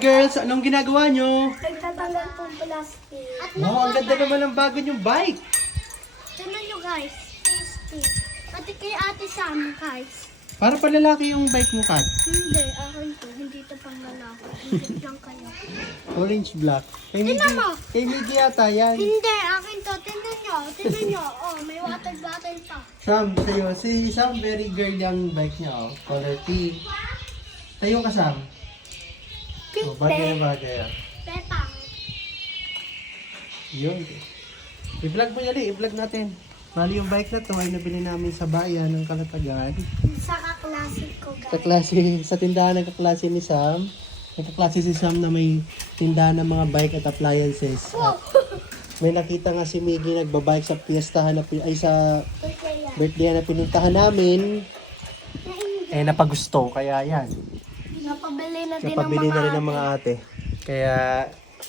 Girls, anong ginagawa nyo? Nagtatanggal po plastic. Wow, ang ganda naman ng bago nyong bike. Tignan nyo guys. Plastic. Pati kay Ate Sam guys. Para palalaki yung bike mo, Kat. Hindi, akin to. Hindi to pang lalaki. Hindi lang kayo. Orange black. Kay Miggy, Tingnan mo. kay Miggy yata yan. Hindi, akin to. Tignan nyo. Tignan nyo. Oh, may water bottle pa. Sam, sa'yo. Si Sam, very girly ang bike niya, oh. Color pink. Tayo ka, Sam. Oh, bagay na bagay, ah. Pepang. Yun. I-vlog mo yan, i-vlog natin. Bali yung bike na to ay nabili namin sa bayan ng Kalatagan. Sa kaklase ko guys. Kaklase, sa tindahan ng kaklase ni Sam. Nagkaklase si Sam na may tindahan ng mga bike at appliances. At may nakita nga si Miggy nagbabike sa piyestahan na, ay sa birthday na pinuntahan namin. Eh napagusto, kaya yan. Napabili na din Napabili na rin ng mga ate. Kaya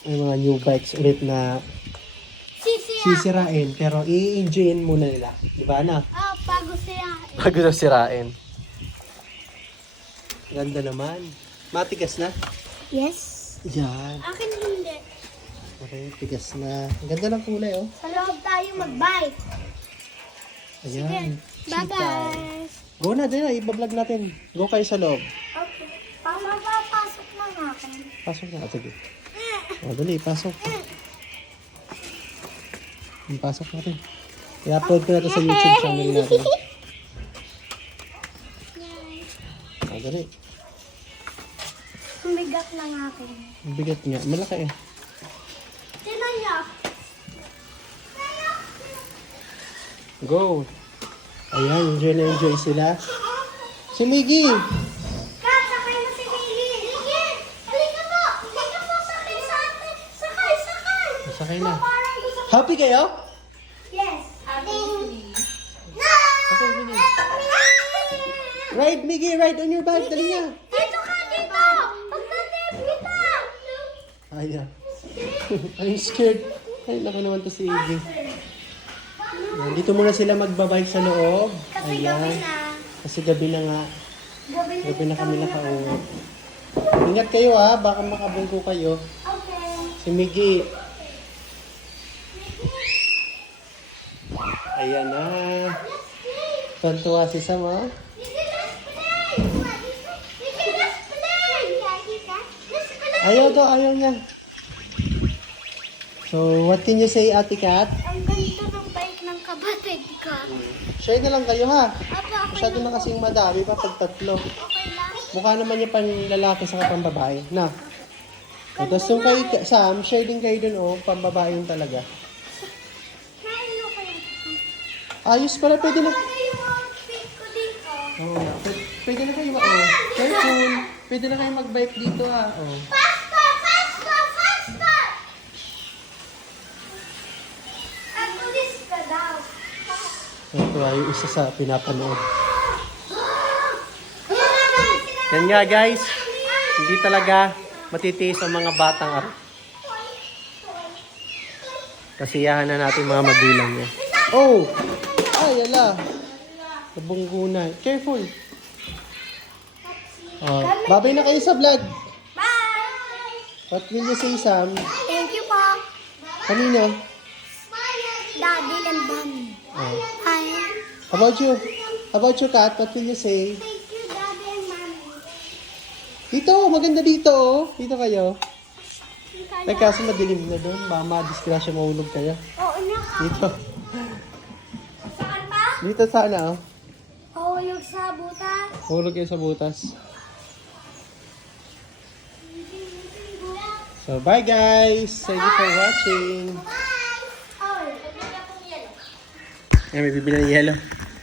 may mga new bikes ulit na sisirain. Pero i-enjoyin muna nila. Di ba na? Ah, bago siya. Bago na sirain. Ganda naman. Matigas na? Yes. Yan. Akin hindi. Okay, tigas na. Ang ganda ng kulay, oh. Sa loob tayo mag-bike. Ayan. Bye-bye. Go na din, ibablog natin. Go kayo sa loob. Okay. Papasok na natin. Pasok na. Sige. O, dali, pasok. Pasok natin. I-upload ko na ito sa YouTube channel natin. O, dali. Ang bigat ng akin. Ang bigat nga. Malaki eh. Tinan niyo. Go. Ayan, enjoy na enjoy sila. Si Miggy. Kat, sakay na si Miggy. Miggy, halika po. Halika po, sakay sa atin. Sakay, sakay. Sakay na. Parang gusto ko. Happy kayo? Yes. No! Okay, Miggy. Ride, Miggy. Ride on your bike. Dali na. Dito ka, dito. Pagtatip kita. Ayan. I'm scared. Ay, naka naman to si Iggy. Ayan, dito muna sila magbabike sa loob. Kasi gabi Ayan. na. Kasi gabi na nga. Gabi Gabi na kami nakauwi. Ingat kayo ha. Baka makabungko kayo. Okay. Si Miggy. Ayan na. Tuwan-tuwa si Sam ha. Ayaw daw, ayaw niya. So, what can you say, Ate Kat? Ang ganda ng bike ng kapatid ko. Share na lang kayo ha. Apa, okay Masyado na kasing madami pa pag tatlo. Okay lang. Mukha naman niya pang lalaki sa pang babae. Na. So, tapos yung kay Sam, share din kayo dun oh. Pang babae yung talaga. Nailo kayo. Ayos pala, pwede na. Ano yung outfit ko dito? Oo, pwede na kayo. Oh. Careful. Pwede na kayo mag-bike dito ha. Oh. Faster! Faster! Faster! Agulis ka daw. Ito ay yung isa sa pinapanood. Yan nga guys. Hindi talaga matitiis ang mga batang araw. Kasiyahan na natin mga magulang niya. Oh! Ay, ala. Nabunggo na. Careful. Oh, babay na kayo sa vlog. Bye! What will you say, Sam? Thank you po. Kanina? Daddy and Mommy. Oh. Hi. How about you? How about you, Kat? What will you say? Thank you, Daddy and Mommy. Dito, maganda dito, oh. Dito kayo. Ay, kaso madilim na doon. Baka ma-disgrasya, mahulog kayo. Oo na. Dito. Saan pa? Dito sana, oh. Mahulog sa butas. Mahulog kayo sa butas. So, bye guys! Thank you for watching. Bye! Oh, Ay, may bibili ng yellow.